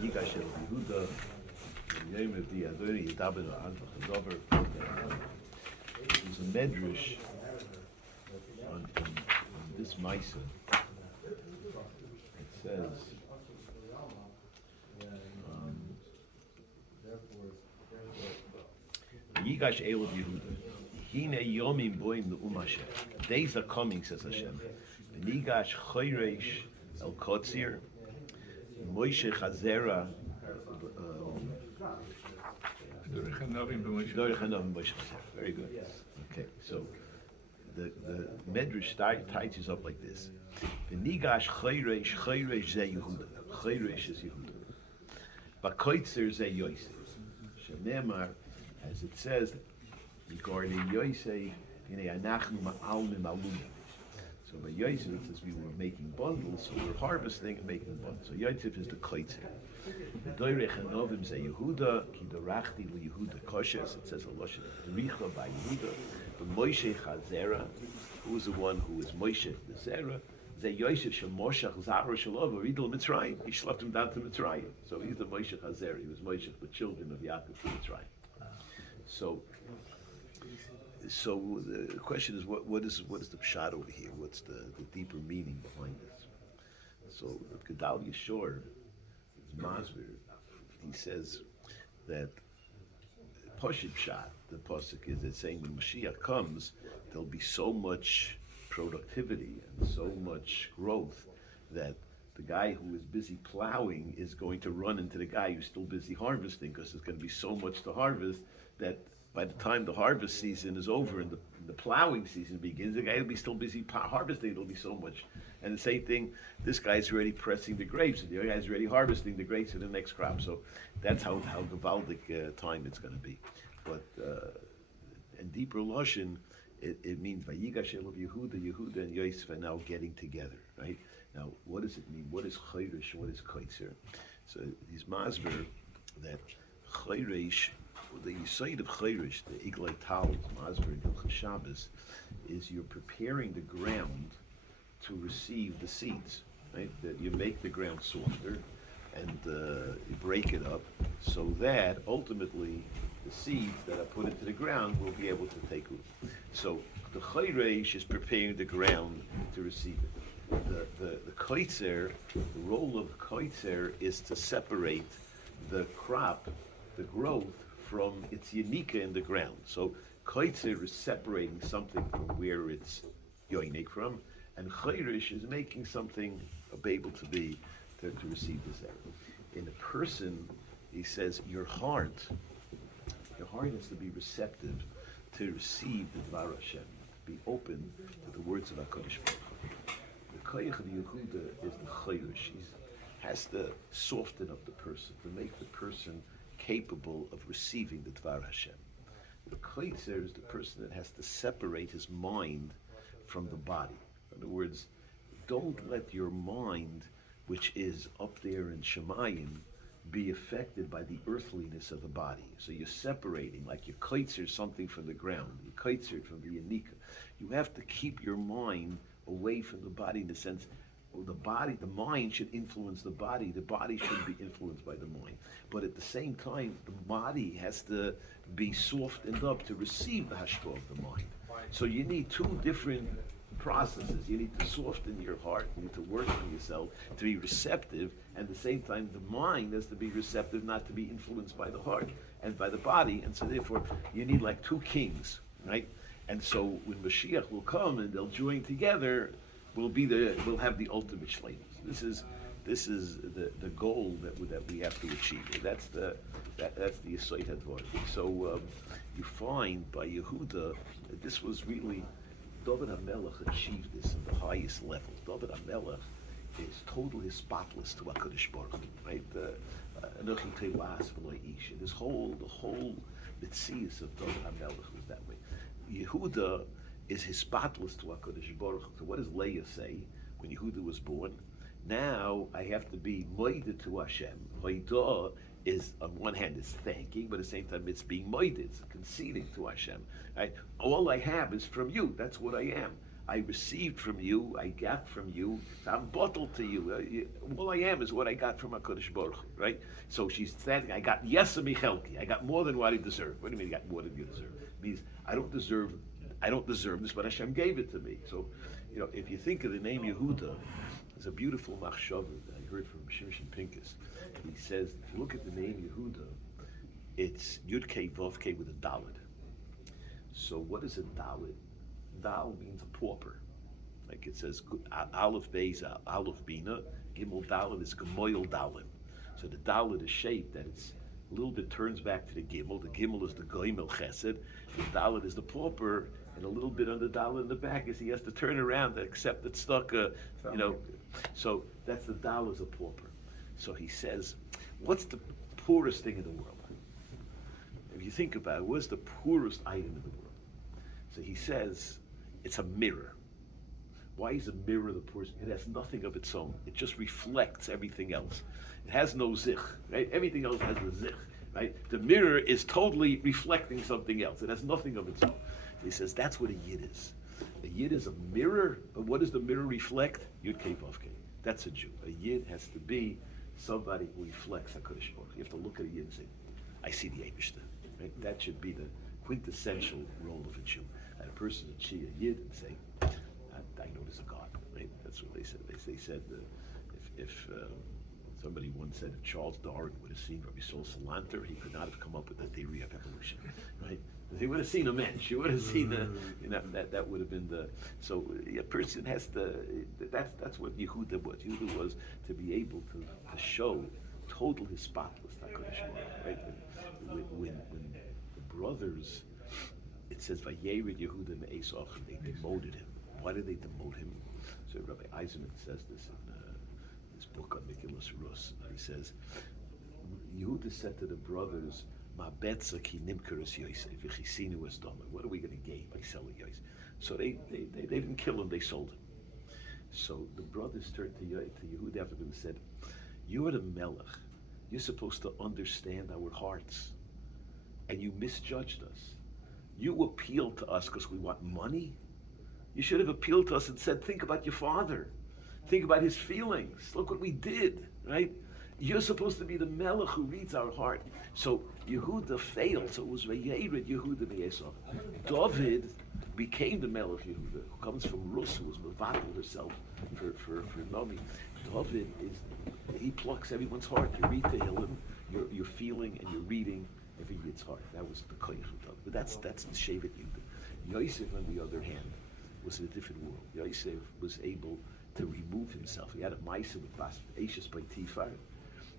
Yigash El Yehuda, Yom of the Adori Yadaber Chadover. There's a medrash on this Maisa. It says, Yigash El of Yehuda. Hine Yomim Boim Ne'um Hashem. Days are coming, says Hashem. Yigash Choyreish El Kotzir. Moshe Chazera. Very good. Okay, so the Medrash ties us up like this. The Nigash Chayresh Ze Yehuda. Chayresh is Yehuda. Bakoitzer Ze Yosef. Shenemar, as it says, regarding Yosef, Anachnu Ma'almim Alumim. So by Yosef, it says we were making bundles, so we're harvesting and making bundles. So Yosef is the Koitzer. The Doirech Hanovim Ze Yehuda, Ki Dorachti Li Yehuda Koshes, it says a Loshen, Doricha by Yehuda, but Moshe Chazera, who is the one who is Moshe the Zera, Ze Yosef Shel Moshach Zara Shalov, Ridel Mitzrayim, he schlepped him down to Mitzrayim. So he's the Moshe Chazera, he was Moshe, the children of Yaakov to Mitzrayim. So the question is, what is the pshat over here? What's the deeper meaning behind this? So Gedal Yeshor, Masber, he says that Poshid Pshat, the pasuk is it's saying when Mashiach comes, there'll be so much productivity and so much growth that the guy who is busy plowing is going to run into the guy who's still busy harvesting, because there's going to be so much to harvest that by the time the harvest season is over and the plowing season begins, the guy will be still busy harvesting. There'll be so much. And the same thing, this guy's already pressing the grapes, and the other guy's already harvesting the grapes for the next crop. So that's how Gavaldic time it's going to be. But in deeper Lashon, it means Vayigash El of Yehuda and Yosef are now getting together, right? Now, what does it mean? What is Chayresh? What is Koitzer? So he's Masber that Chayresh, the side of Chayresh, the Iglay Tal, Masber and Hilchas Shabbos, is you're preparing the ground to receive the seeds, right? That you make the ground softer and you break it up so that ultimately the seeds that are put into the ground will be able to take root. So the Chayresh is preparing the ground to receive it. The Koitzer, the role of the Koitzer is to separate the crop, the growth, from its Yanika in the ground. So Koitzer is separating something from where it's yoinik from, and Chayrish is making something able to be to receive this error. In a person, he says, your heart has to be receptive to receive the Dvar Hashem, to be open to the words of HaKadosh Baruch Hu. The Koyach of Yehuda is the Chayrish. He has to soften up the person, to make the person capable of receiving the Dvar Hashem. The Koitzer is the person that has to separate his mind from the body. In other words, don't let your mind, which is up there in Shemayim, be affected by the earthliness of the body. So you're separating, like you Koitzer something from the ground, you Koitzer from the Yanika. You have to keep your mind away from the body in the sense, the mind should influence the body shouldn't be influenced by the mind. But at the same time, the body has to be softened up to receive the hashpah of the mind. So you need two different processes. You need to soften your heart, you need to work on yourself to be receptive, and at the same time the mind has to be receptive, not to be influenced by the heart and by the body, and so therefore you need like two kings, right? And so when Mashiach will come and they'll join together, we'll have the ultimate shleimus. This is the goal that we have to achieve. That's the Yesod Hadvar. So you find by Yehuda that this was really David HaMelech achieved this at the highest level. David HaMelech is totally spotless to HaKadosh Baruch Hu, right? Anochi Tewas V'lo Ish. The whole mitzias of David HaMelech was that way. Yehuda is his spotless to HaKadosh Baruch Hu. So what does Leah say when Yehuda was born? Now I have to be moided to Hashem. Hoidah is, on one hand, it's thanking, but at the same time it's being moided, it's conceding to Hashem. Right? All I have is from you. That's what I am. I received from you, I got from you, I'm bottled to you. All I am is what I got from HaKadosh Baruch Hu, right? So she's saying, I got Yesa Michelki, I got more than what I deserve. What do you mean you got more than you deserve? It means I don't deserve this, but Hashem gave it to me. So, if you think of the name Yehuda, there's a beautiful machshava that I heard from Shimshon Pincus. He says, if you look at the name Yehuda, it's Yud Kei Vav Kei with a Daled. So what is a Daled? Dal means a pauper. Like it says, Aleph Beis, Aleph Bina, Gimel Daled is Gemoyel Dalim. So the Daled is shaped that it's a little bit turns back to the Gimel. The Gimel is the Goimel Chesed. The Daled is the pauper, and a little bit on the Daled in the back is he has to turn around to accept it's stuck, So that's the Daled is a pauper. So he says, what's the poorest thing in the world? If you think about it, what's the poorest item in the world? So he says, it's a mirror. Why is a mirror the poorest? It has nothing of its own. It just reflects everything else. It has no zich, right? Everything else has a zich, right? The mirror is totally reflecting something else. It has nothing of its own. He says that's what a yid is. A yid is a mirror, but what does the mirror reflect? Yud Kei Vav Kei. That's a Jew. A yid has to be somebody who reflects HaKadosh Baruch Hu. You have to look at a yid and say, I see the Eibishter. Right? That should be the quintessential role of a Jew. And a person would see a yid and say, I know there's a God. Right? That's what they said. They said if somebody once said if Charles Darwin would have seen Rabbi Sol Salanter, he could not have come up with the theory of evolution. Right? He would have seen a mensch. He would have seen that would have been the. So a person has to. That's what Yehuda was. Yehuda was to be able to show total hispatlus. Right? When the brothers, it says Vayered Yehuda and Esau, they demoted him. Why did they demote him? So Rabbi Eisenman says this in his book on Mikilus Rus. He says Yehuda said to the brothers, what are we going to gain by selling Yosef? So they didn't kill him, they sold him. So the brothers turned to Yehuda after and said, you are the Melech. You're supposed to understand our hearts. And you misjudged us. You appealed to us because we want money. You should have appealed to us and said, think about your father. Think about his feelings. Look what we did, right? You're supposed to be the Melech who reads our heart. So Yehuda failed. So it was Vayered Yehuda Me'esau. David became the Melech Yehuda, who comes from Rus, who was Mevatel herself for Nomi. David he plucks everyone's heart. You read Tehillim, you're feeling and you're reading every Yid's heart. That was the koyach of David. But that's the Shevet Yehuda. Yosef, on the other hand, was in a different world. Yosef was able to remove himself. He had a Maisa with Bas Eishes by Tifar.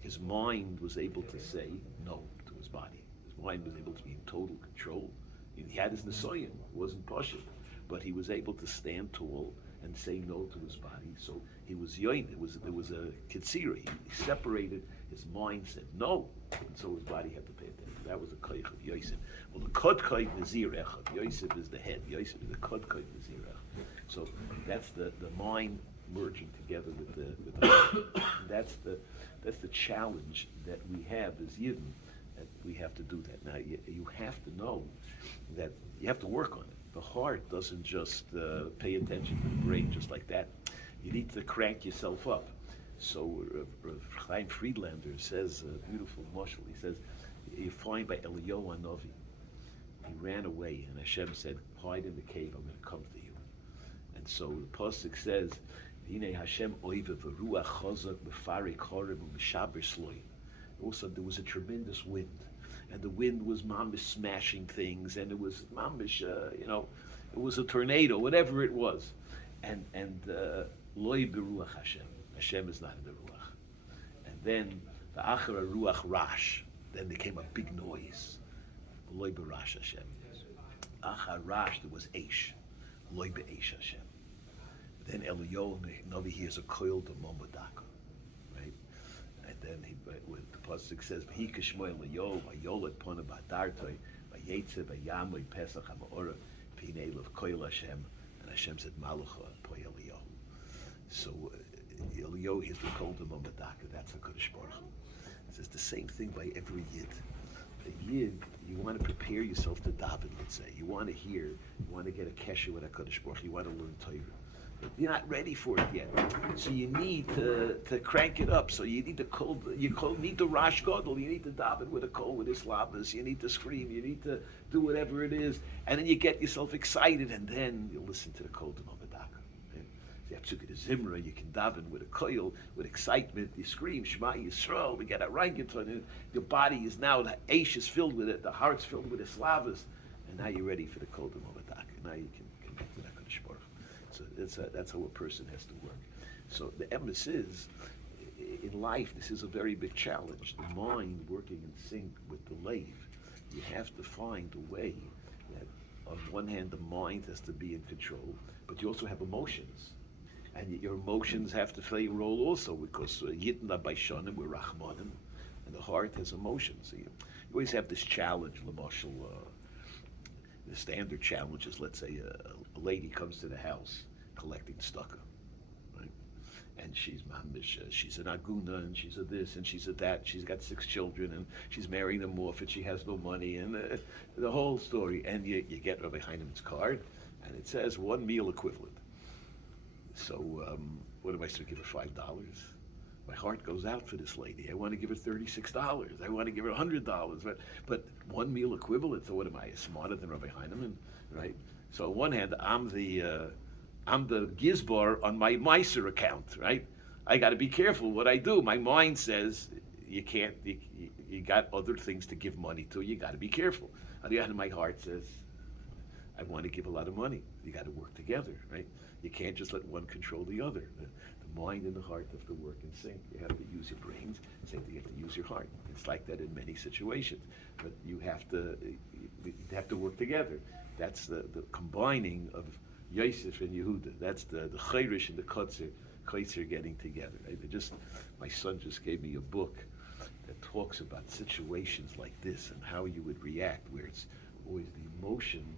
His mind was able to say no to his body. His mind was able to be in total control. He had his Nesoyim, it wasn't Pashut, but he was able to stand tall and say no to his body. So he was yoin. There was a Kitzira. He separated. His mind said no, and so his body had to pay attention. That was the koyach of Yosef. Well, the kod koyach nazir echad. Yosef is the head. Yosef is the kod koyach nazir echad. So that's the mind merging together with the heart. That's the challenge that we have as Yidden, that we have to do that. Now, you have to know that you have to work on it. The heart doesn't just pay attention to the brain just like that. You need to crank yourself up. So Chaim Friedlander says a beautiful mashal. He says, you find by Eliyahu Hanavi, he ran away and Hashem said, hide in the cave, I'm going to come to you. And so the pasuk says, Hine Hashem oive v'ruach chazak b'farik harem u'mishaber sloi. Also, there was a tremendous wind, and the wind was mamish smashing things, and it was mamish, it was a tornado, whatever it was, and loy beruach Hashem. Hashem is not in the ruach. And then the achara ruach rash. Then there came a big noise. Loy berash Hashem. Achar rash there was eish. Loy be'eish Hashem. Then Eliyahu Navi hears a koil de momadaka, right? And then when the pasuk says, "V'hi kishmoy Eliyahu vayolet pona badartoi vayetze vayamoi pesach ha'maora p'nei lev koil Hashem." And Hashem said, "Malucha po Eliyahu." So Eliyahu hears the koil de momadaka. That's HaKadosh Baruch Hu. It says the same thing by every yid. the Yid, you want to prepare yourself to daven, let's say. You want to hear, you want to get a kesher with HaKadosh Baruch Hu, you want to learn Torah. But you're not ready for it yet. So you need to crank it up. So you need need the Rosh Gadol, you need to daven with a kol, with Islavas, you need to scream, you need to do whatever it is. And then you get yourself excited, and then you listen to the kol de Nomadaka. You have Tzukah de Zimra, you can daven with a koil, with excitement, you scream, Shema Yisrael, we get a Reingeton, and your body is now, the Aish is filled with it, the heart's filled with Islavas, and now you're ready for the kol de Nomadaka. Now you can connect with HaKadosh Baruch Hu. So that's how a person has to work. So the emes is, in life, this is a very big challenge. The mind working in sync with the leiv. You have to find a way that, on one hand, the mind has to be in control, but you also have emotions. And your emotions have to play a role also, because Yidna by Shonim, we're Rachmanim, and the heart has emotions. So you always have this challenge, Lamashal. The standard challenge is, let's say, a lady comes to the house collecting stucco, right? And she's mamish, she's an aguna, and she's a this, and she's a that. She's got 6 children, and she's marrying them off, and she has no money, and the whole story. And you get Rabbi Heinemann's card, and it says 1 meal equivalent. So what am I supposed to give her, $5? My heart goes out for this lady. I want to give her $36. I want to give her $100. But 1 meal equivalent. So what am I, smarter than Rabbi Heinemann, right? So on one hand, I'm the gizbar on my Meiser account, right? I got to be careful what I do. My mind says you can't. You got other things to give money to. You got to be careful. On the other hand, my heart says I want to give a lot of money. You got to work together, right? You can't just let one control the other. The mind and the heart have to work in sync. You have to use your brains. Same thing, you have to use your heart. It's like that in many situations. But you have to work together. That's the combining of Yosef and Yehuda. That's the Chayrish and the Kotzer getting together. Right? My son just gave me a book that talks about situations like this and how you would react, where it's always the emotion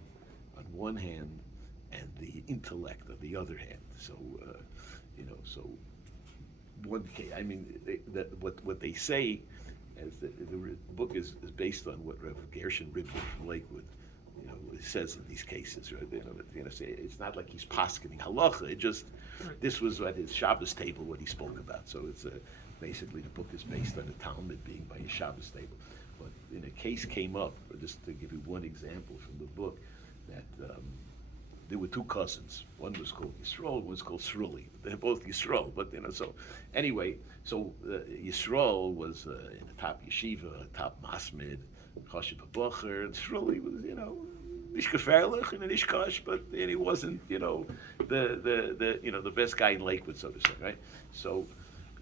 on one hand and the intellect on the other hand. So, so one case, I mean, what they say, as the book is based on what Rev Gershon Ribner from Lakewood, says in these cases. Right? It's not like he's poskening halacha. It just, this was at his Shabbos table what he spoke about. So it's basically the book is based on the Talmud being by his Shabbos table. But in a case came up, just to give you one example from the book, that there were 2 cousins. One was called Yisrael, one was called Sruli. They're both Yisrael, but so anyway, so Yisrael was in the top yeshiva, top masmid, Chashiv Bacher, and Sruli was, nicht gefährlich and nicht kosh, but he wasn't, the best guy in Lakewood, so to say, right? So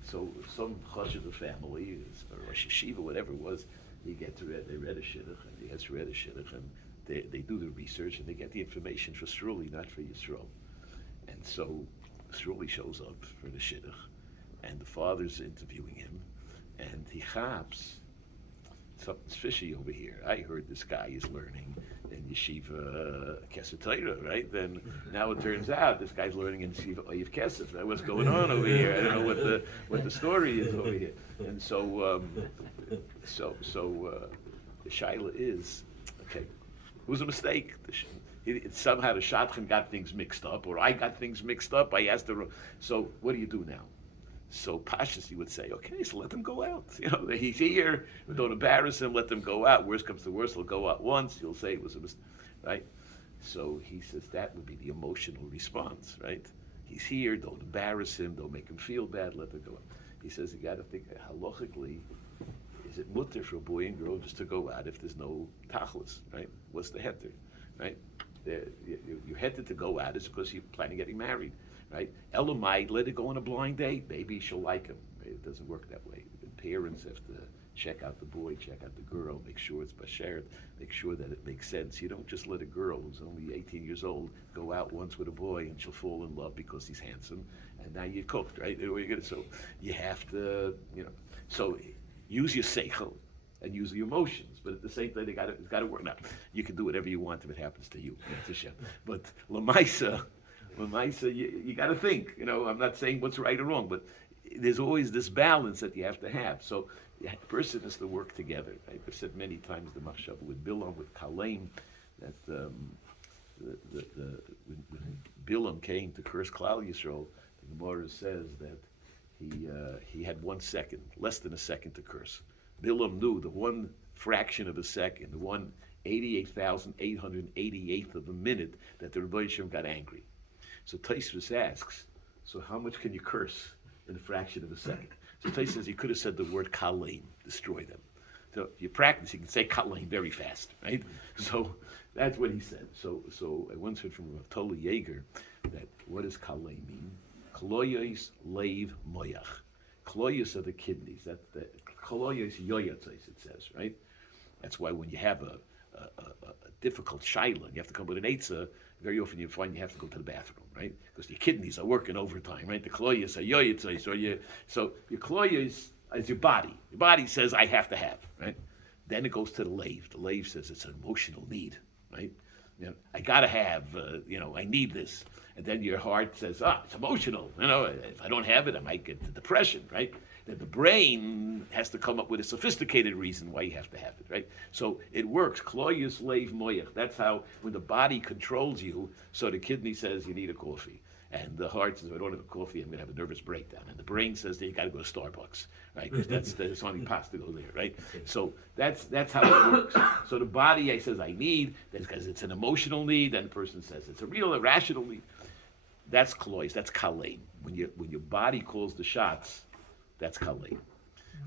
some Chashiv family, or Rosh Yeshiva, whatever it was, they read a shidduch, and he has read a shidduch, and they do the research and they get the information for Sruli, not for Yisrael. And so Sruli shows up for the shidduch, and the father's interviewing him, and he chaps, something's fishy over here. I heard this guy is learning in Yeshiva Kesef Torah, right? Then now it turns out this guy's learning in Yeshiva Oyev Kesef. What's going on over here? I don't know what the story is over here. And so the shaila is, okay, it was a mistake. Somehow the shadchan got things mixed up, or I got things mixed up. I asked so what do you do now? So Pashas, you would say, okay, so let them go out. He's here. Don't embarrass him. Let them go out. Worst comes to worst, he'll go out once. You'll say it was a mistake, right? So he says that would be the emotional response, right? He's here. Don't embarrass him. Don't make him feel bad. Let them go out. He says you got to think halachically. Is it mutter for a boy and girl just to go out if there's no tachlis, right? What's the heter, right? Your heter to go out is because you plan on getting married, right? Elamai, let it go on a blind date. Maybe she'll like him. Right? It doesn't work that way. The parents have to check out the boy, check out the girl, make sure it's bashert, make sure that it makes sense. You don't just let a girl who's only 18 years old go out once with a boy and she'll fall in love because he's handsome, and now you're cooked, right? So you have to, so use your seichel and use your emotions, but at the same time, it's got to work. Now, you can do whatever you want if it happens to you, but lemaisa, you got to think. I'm not saying what's right or wrong, but there's always this balance that you have to have. So the person has to work together. Right? I've said many times the machshava with Bilam, with Kaleim, that when Bilam came to curse Klal Yisrael, the Gemara says that he had 1 second, less than a second to curse. Bilam knew the one fraction of a second, the 188,888th of a minute that the Rebbe Shem got angry. So Taisvus asks, so how much can you curse in a fraction of a second? So Taisvus says he could have said the word Kaleim, destroy them. So if you practice, you can say Kaleim very fast, right? So that's what he said. So I once heard from Rav Tola Yeager that what does Kaleim mean? Koloyos leiv moyach. Koloyos are the kidneys. That's the koloyos yoyatzos, it says, right? That's why when you have a difficult shaila, you have to come with an eitzah, very often you find you have to go to the bathroom, right? Because your kidneys are working overtime, right? The koloyos are yoyatzos, so your koloyos is your body. Your body says, I have to have, right? Then it goes to the lave. The lave says it's an emotional need, right? I gotta have, I need this. And then your heart says, it's emotional. If I don't have it, I might get the depression, right? Then the brain has to come up with a sophisticated reason why you have to have it, right? So it works. Kloyus leiv moyach. That's how, when the body controls you, so the kidney says you need a coffee. And the heart says, if I don't have a coffee, I'm going to have a nervous breakdown. And the brain says that you got to go to Starbucks, right? Because there's only pasta to go there, right? So that's how it works. So the body says, I need, because it's an emotional need, and the person says it's a real, irrational need. That's klois, that's kaleim. When your body calls the shots, that's kaleim.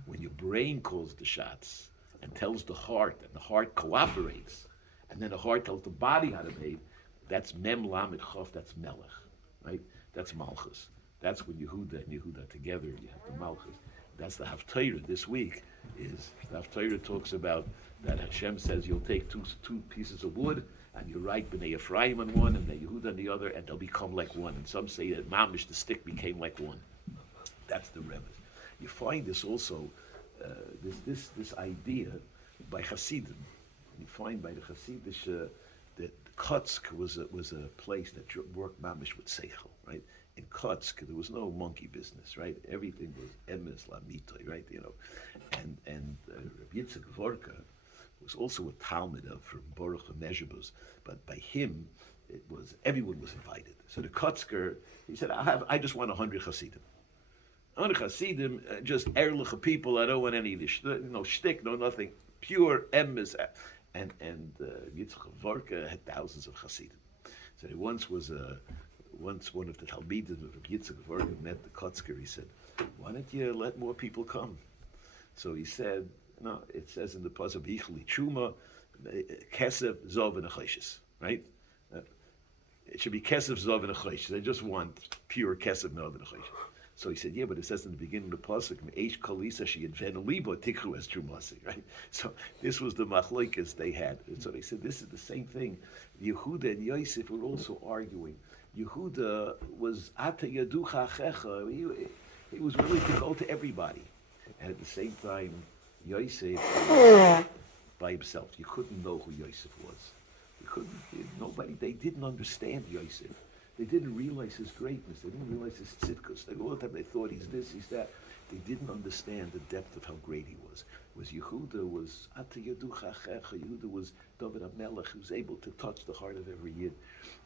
When your brain calls the shots and tells the heart, and the heart cooperates, and then the heart tells the body how to behave, that's mem lamed chof, that's melech. Right? That's Malchus. That's when Yehuda and Yehuda together, you have the Malchus. That's the Haftarah this week. Is the Haftarah talks about that Hashem says you'll take two pieces of wood and you write Bnei Ephraim on one and then Yehuda on the other, and they'll become like one. And some say that Mamish, the stick, became like one. That's the Rebbe. You find this also, this idea by Hasidim. You find by the Hasidish that Kotsk was a place that worked mamish with seichel, right? In Kotsk, there was no monkey business, right? Everything was emes lamitoy, right? And Rabbi Yitzchak Vorka was also a Talmud from Baruch and Nezhebus, but by him, everyone was invited. So the Kotzker, he said, I just want 100 Hasidim. 100 Hasidim, just erliche people. I don't want any of this, no shtick, no nothing, pure emes. And Yitzchak Vorka had thousands of Hasidim. So there once one of the Talmidim of Yitzchak Vorka met the Kotzker. He said, "Why don't you let more people come?" So he said, "No, it says in the pasuk Yichli Chuma, Kesef Zov and Achoshes, right? It should be Kesef Zov and Achoshes. They just want pure Kesef Zov and Achoshes." So he said, yeah, but it says in the beginning of the pasuk, "Eish Kalisa she adven libo tikhu as trumasi," right? So this was the machlokes they had. And so they said this is the same thing. Yehuda and Yosef were also arguing. Yehuda was ata yaducha achecha. He was willing to go to everybody, and at the same time, Yosef was by himself. You couldn't know who Yosef was. Nobody. They didn't understand Yosef. They didn't realize his greatness. They didn't realize his tzidkus. All the time they thought he's this, he's that. They didn't understand the depth of how great he was. Yehuda was Ata Yaducha Achecha. Yehuda was David HaMelech, who was able to touch the heart of every Yid.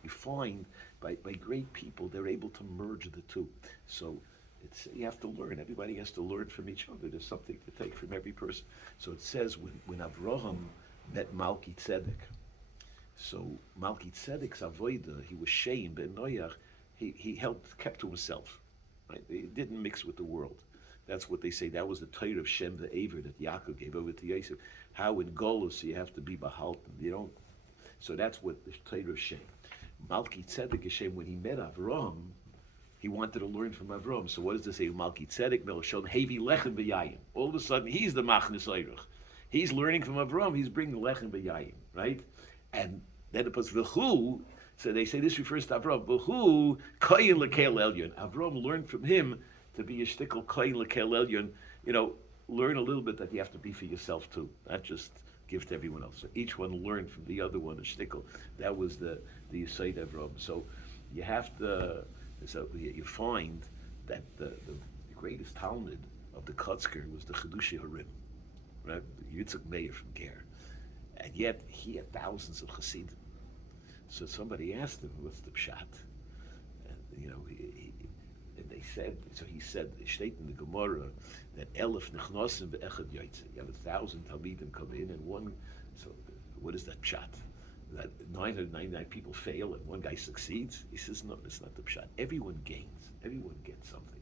You find by great people, they're able to merge the two. So you have to learn. Everybody has to learn from each other. There's something to take from every person. So it says when Avraham met Malki Tzedek, so Malki Tzedek's avoida, he was Shein ben Noach. He kept to himself, right? He didn't mix with the world. That's what they say. That was the Torah of Shem the Aver that Yaakov gave over to Yosef. How in Golus you have to be behalten. You don't. So that's what the Torah of Shem. Malki Tzedek is Shem. When he met Avram, he wanted to learn from Avram. So what does it say? Malki Tzedek Melashon Hevi Lechem B'Yayim. All of a sudden, he's the Machnes Eirach. He's learning from Avram. He's bringing Lechem B'Yayim, right? And then it puts V'hu, so they say this refers to Avram. V'hu Koyin L'Kel Elyon. Avram learned from him to be a shtickle Koyin L'Kel Elyon. Learn a little bit that you have to be for yourself too, not just give to everyone else. So each one learned from the other one a shtickle. That was the Yisayt Avram. So you have to. So you find that you greatest Talmud of the Kotzker was the Chedushi Harim, right? Yitzchak Meir from Ger. And yet he had thousands of Hasidim. So somebody asked him, what's the pshat? And, and they said, so he said, it steht in the Gemara that Elef Nechnosim Be'echad Yoitze. You have 1,000 Talmidim come in and one, so what is that pshat? That 999 people fail and one guy succeeds? He says, no, it's not the pshat. Everyone gains. Everyone gets something.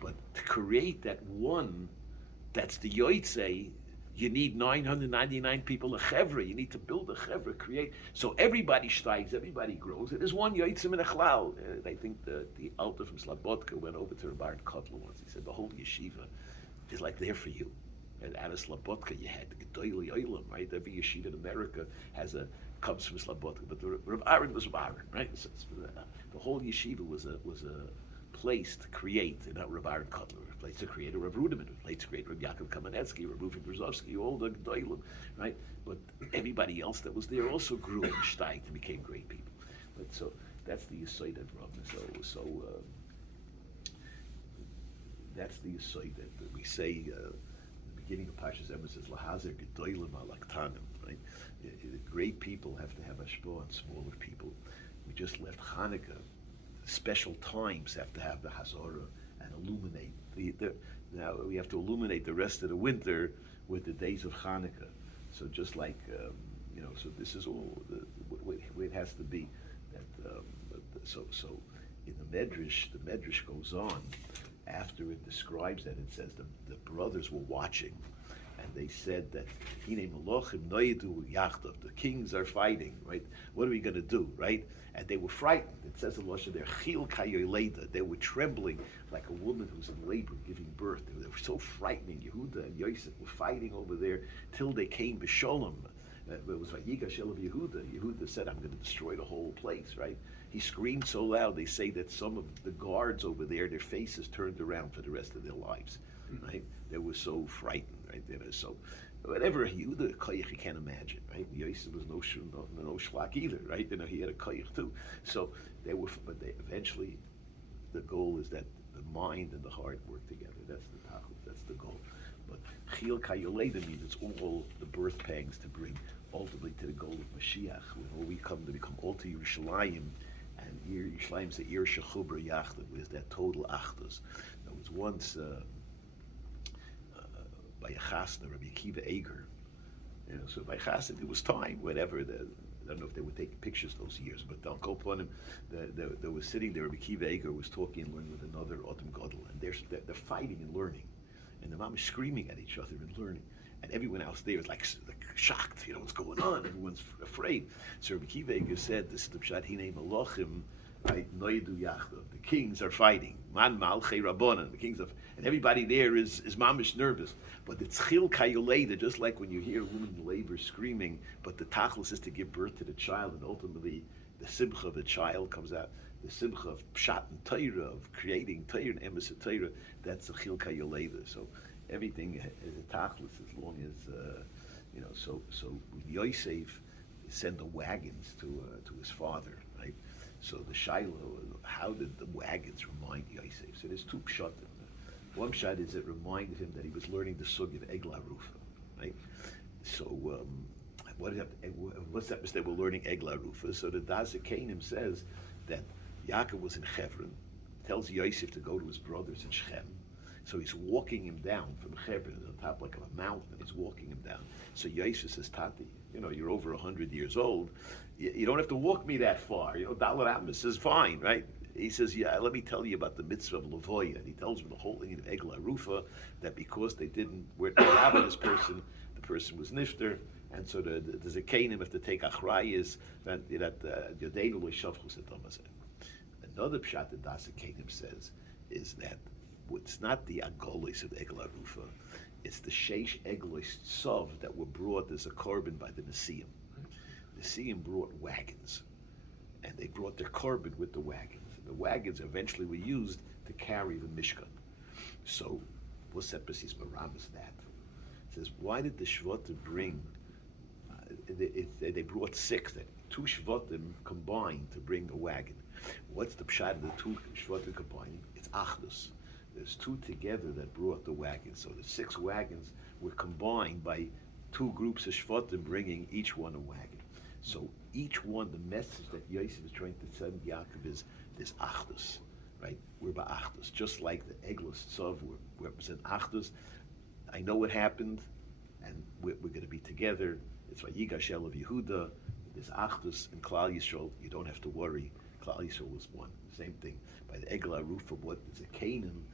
But to create that one, that's the Yoitze, you need 999 people, a chevra. You need to build a chevra, create. So everybody steigs, everybody grows. It is one Yoitzim and a chlal. I think the Alter from Slobodka went over to Rabbi Kotler once. He said, the whole yeshiva is like there for you. And out of Slobodka, you had the Gedoyli Oilam, right? Every yeshiva in America comes from Slobodka. But the Rav Aaron was Rav Aaron, right? So the whole yeshiva was a place to create, Rav Aaron Kotler, a place to create a Rav Ruderman, a place to create Rav Yaakov Kamenetsky, Rav Rufin Brzozowski, all the Gdoilim, right? But everybody else that was there also grew and steiged and became great people. But so that's the Yisoid of Rav. So that's the Yisoid that we say. The beginning of Parshas Emor says Lahazer Gdoilim Alaktanim, right? Great people have to have ashpah on smaller people. We just left Hanukkah. Special times have to have the Hazorah and illuminate. Now we have to illuminate the rest of the winter with the days of Hanukkah. So just like, so this is all the way it has to be. So in the Medrash goes on, after it describes that, it says the brothers were watching, and they said that Hine Melochim Noidu Yachdav, the kings are fighting, right? What are we going to do, right? And they were frightened. It says in Lashon there, Chil Kayoyleda. They were trembling like a woman who's in labor giving birth. They were so frightening. Yehuda and Yosef were fighting over there till they came to Sholem. It was Vayiga Shel of Yehuda. Yehuda said, I'm going to destroy the whole place, right? He screamed so loud, they say that some of the guards over there, their faces turned around for the rest of their lives, right? They were so frightened, right? So whatever Yehuda koyach you can't imagine, right? Yosef was no shlak either, right? He had a koyach too. So but eventually, the goal is that the mind and the heart work together. That's the tachlis. That's the goal. But chil kayoleda means it's all the birth pangs to bring ultimately to the goal of Mashiach, when we come to become all to Yerushalayim, and Yerushalayim is the Ir Shechubra Yachdav, with that total achdus. There was once by a chasna, Rabbi Akiva Eger. So by chasna, it was time, whatever. I don't know if they were taking pictures those years, but I'll go upon him. They were sitting there. Rabbi Akiva Eger was talking and learning with another Autumn Gadol, and they're fighting and learning, and the mom is screaming at each other and learning, and everyone else there is like shocked. What's going on? Everyone's afraid. So Rabbi Akiva Eger said, "This is the pshat hinei malachim." Right, noidu yachdav. The kings are fighting. Man malchei rabbanan. The kings of, and everybody there is mamish nervous. But it's chil kayoleda, just like when you hear a woman in labor screaming. But the tachlis is to give birth to the child, and ultimately the simcha of the child comes out. The simcha of pshat and Torah, of creating Torah and emes of Torah. That's the chil kayoleda. So everything is a tachlis as long as So when Yosef sent the wagons to his father, right? So the Shiloh, how did the wagons remind Yosef? So there's two pshatim. One pshat is it reminded him that he was learning the sugi of Eglah Rufa, right? So what's that? They were learning Eglah Rufa. So the Dazikanim says that Yaakov was in Hebron, tells Yosef to go to his brothers in Shechem. So he's walking him down from Hebron on top like of a mountain. He's walking him down. So Yosef says, Tati, you're over 100 years old. You don't have to walk me that far. Dalar Amos is fine, right? He says, yeah, let me tell you about the mitzvah of Lavoya. And he tells him the whole thing of Eglah Rufa, that because they didn't wear this person, the person was nifter. And so the Zekanim have to take achrayas that Yodeinu Leishavchus et Amazeh. Another pshat that Zekanim says is that it's not the agolis of Eglah Rufa, it's the sheish eglos tzav that were brought as a korban by the Nesiim. Nesiim brought wagons, and they brought their korban with the wagons. And the wagons eventually were used to carry the Mishkan. So, Vosepesis Maramas that. It says, why did the Shvatim bring, they brought six, two Shvatim combined to bring a wagon. What's the pshat of the two Shvatim combining? It's Achdus. There's two together that brought the wagons. So the 6 wagons were combined by 2 groups of Shvatim bringing each one a wagon. So each one, the message that Yosef is trying to send Yaakov is this Achdus, right? We're Ba'achdus. Just like the Eglos Tzav represent Achdus. I know what happened, and we're going to be together. It's Vayigash of Yehuda. There's Achdus and Klal Yisrael. You don't have to worry. Klal Yisrael was one. Same thing. By the Eglah Aruf of what is a Canaan,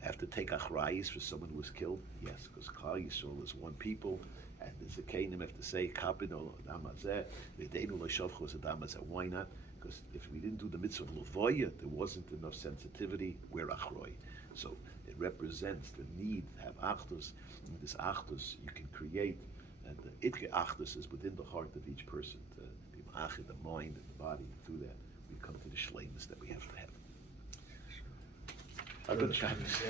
have to take achrayis for someone who was killed? Yes, because Klal Yisrael is one people, and there's a Canaan have to say Kapino Damazeh, V'deinu L'Shavchos Adamazeh. Why not? Because if we didn't do the mitzvah of Levoya, there wasn't enough sensitivity. We're achroi. So it represents the need to have achdus. And this achdus you can create, and the itke achdus is within the heart of each person to be ma'achid the mind and the body. Through that, we come to the shleimus that we have to have. Good Shabbos.